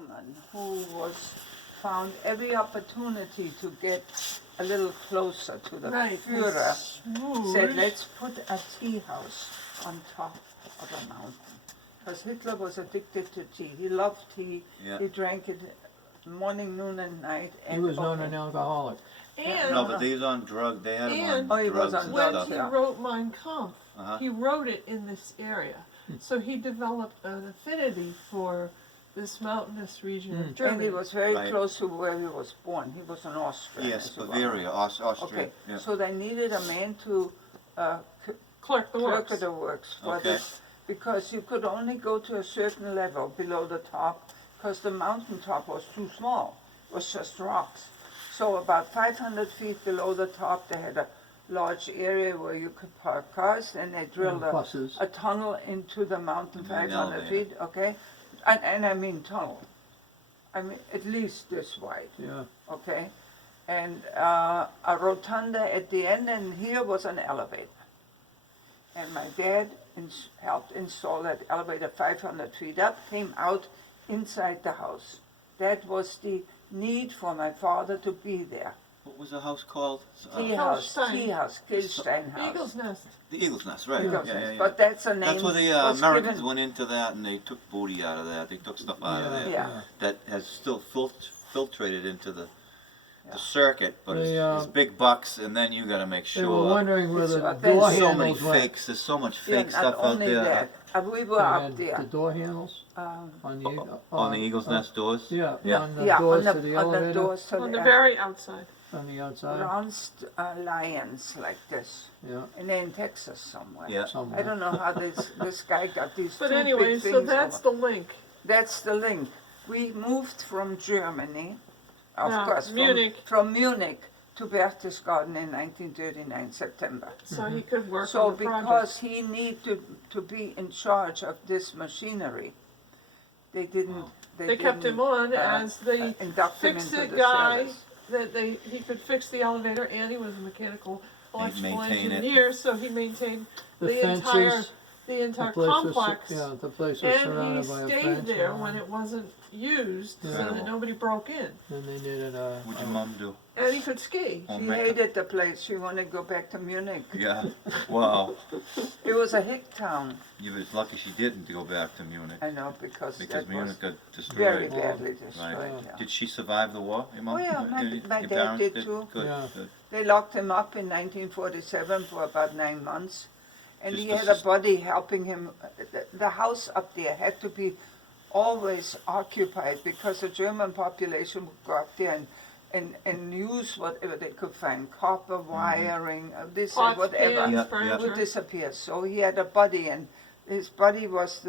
gentleman who found every opportunity to get a little closer to the Führer, said, let's put a tea house on top of a mountain. Because Hitler was addicted to tea. He loved tea. Yeah. He drank it morning, noon, and night. And He was known an alcoholic. And, No, but he was on drug. They had him and on he was drugs on and when stuff. he yeah. wrote Mein Kampf, Uh-huh. he wrote it in this area. So he developed an affinity for this mountainous region of And Germany. he was very Right. close to where he was born. He was an Austrian. Yes, as well. Bavaria, Austria. Okay, Yeah. so they needed a man to Clerk the clerk works. of the works for Okay. this, because you could only go to a certain level below the top, because the mountaintop was too small. It was just rocks. So about 500 feet below the top, they had a large area where you could park cars, and they drilled And buses. a tunnel into the mountain, And an 500 elevator. feet, okay? And I mean tunnel. I mean at least this wide. Yeah. Okay, and a rotunda at the end, and here was an elevator. And my dad helped install that elevator 500 feet up, came out inside the house. That was the need for my father to be there. What was the house called? Tea house, Feldstein. Kehlstein house. Eagle's Nest. The Eagle's Nest, right? Eagle's yeah, Nest. yeah, yeah. But that's a name. That's where the was Americans given- went into that, and they took booty out of that. They took stuff out of Yeah. there. Yeah. That has still filtrated into the Yeah. circuit, but They, it's big bucks, and then you got to make They were sure. wondering where It's the authentic. door So many handles went. fakes. There's so much Yeah, fake not stuff out only there. that, we were They up had there. the door handles Um, on the On the Eagle's Nest doors. Yeah, Yeah. on the yeah, doors on to the on the elevator, doors to On the the very outside. on the outside. round lions like this, Yeah, and they're in Texas somewhere. Yeah. I somewhere. don't know how this guy got these But two anyway, big so things that's over. the link. That's the link. We moved from Germany, of Yeah, course, Munich. from Munich to Berchtesgaden in 1939, September. So he could work So on the project. because he needed to be in charge of this machinery, they didn't. They kept him on as the induct him into fix-it the guy, service. that he could fix the elevator, and he was a mechanical electrical maintain it. engineer, so he maintained The the entire, fences, the the entire place was, complex. yeah, the place was And he surrounded by a stayed fence. there around, when it wasn't used, so Yeah. that nobody broke in. And they needed a, What'd your mom do? And he could ski. She Homemaker? hated the place. She wanted to go back to Munich. Yeah. Wow. It was a hick town. You was lucky she didn't go back to Munich, I know, because because that Munich was got destroyed. very badly destroyed. Right. Yeah. Did she survive the war? Your mom? Oh, yeah, my Your dad parents did too. Good. Yeah. Good. They locked him up in 1947 for about 9 months, and Just he to had a sus- buddy helping him. The house up there had to be always occupied because the German population would go up there and use whatever they could find, copper wiring, this and Pots, whatever, pans, Yeah, yeah. furniture. would disappear. So he had a buddy, and his buddy was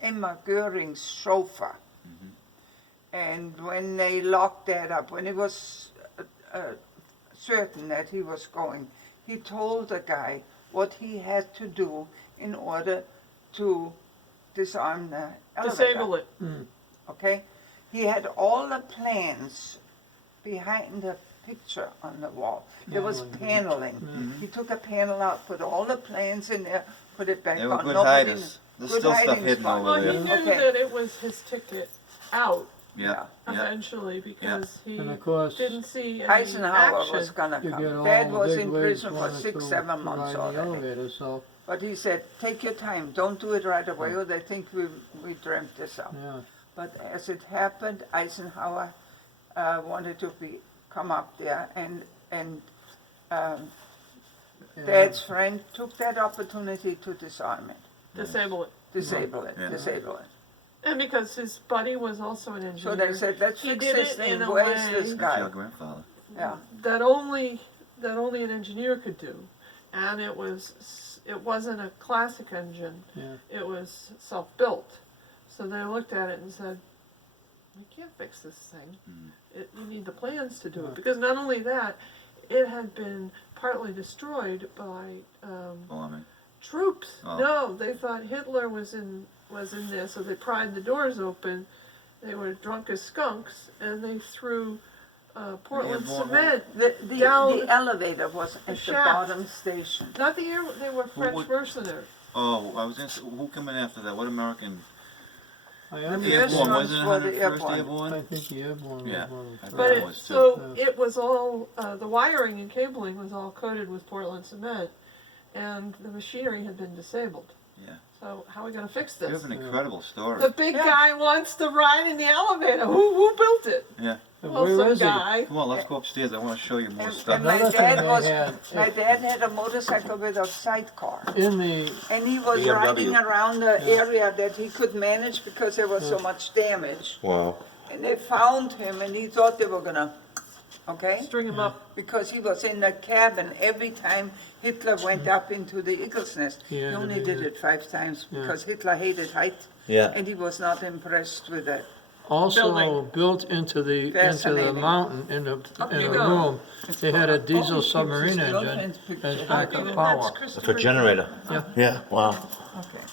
Emma Goering's chauffeur. And when they locked that up, when it was certain that he was going, he told the guy what he had to do in order to disarm the elevator. Disable it. Okay? He had all the plans behind the picture on the wall. There was paneling. He took a panel out, put all the plans in there, put it back They were on. good Nobody hiders. There's good still stuff hiding hidden spot. over Well, he there. knew Okay. that it was his ticket out Yeah. Yeah. eventually because he and of course, didn't see any Eisenhower action. was gonna you come. get all Dad the was big in wigs prison for wanted 6, to 7 months ride the already. elevator, so, But he said, take your time, don't do it right away, or they think we dreamt this up. yeah. But as it happened, Eisenhower wanted to come up there, and Yeah. Dad's friend took that opportunity to disarm it, Disable it. disable it, Yeah. disable it. And because his buddy was also an engineer. So they said, let's He fix did this it thing, in a where's way- this Your guy? grandfather. Yeah, that only an engineer could do, and it wasn't a classic engine. Yeah. It was self-built. So they looked at it and said, "You can't fix this thing. You need the plans to do it." Because not only that, it had been partly destroyed by Bombing. troops. Oh. No, they thought Hitler was in there, so they pried the doors open. They were drunk as skunks, and they threw Portland more cement. the Down elevator was at the shaft. bottom station. Not the air. They were French would- mercenaries. Oh, I was in. Who came in after that? What American? I The am, first Airborne, ones wasn't it were the 101st airborne. Airborne? I think the airborne Yeah. was one of the I first. But That it, was too. so it was all, the wiring and cabling was all coated with Portland cement, and the machinery had been disabled. Yeah. So how are we gonna fix You this? have an incredible story. The big Yeah. guy wants to ride in the elevator. Who built it? Yeah. Well, Where some is he? guy. Come on, let's go upstairs. I wanna show you more And stuff. my Another thing dad they was, had- my dad had a motorcycle with a sidecar. In the, And he was BMW. riding around the area that he could manage because there was so much damage. Wow. And they found him and he thought they were gonna, okay? String him up. Because he was in the cabin every time Hitler went up into the eagle's nest. He Yeah, only they did did. it 5 times Yeah. because Hitler hated height. Yeah. And he was not impressed with it. also Building. built into the Fascinating. mountain, in Up the you go. room, they had a diesel Oh, submarine his engine girlfriend's picture. as backup That's power. Christopher For generator. Yeah. Yeah, wow. Okay.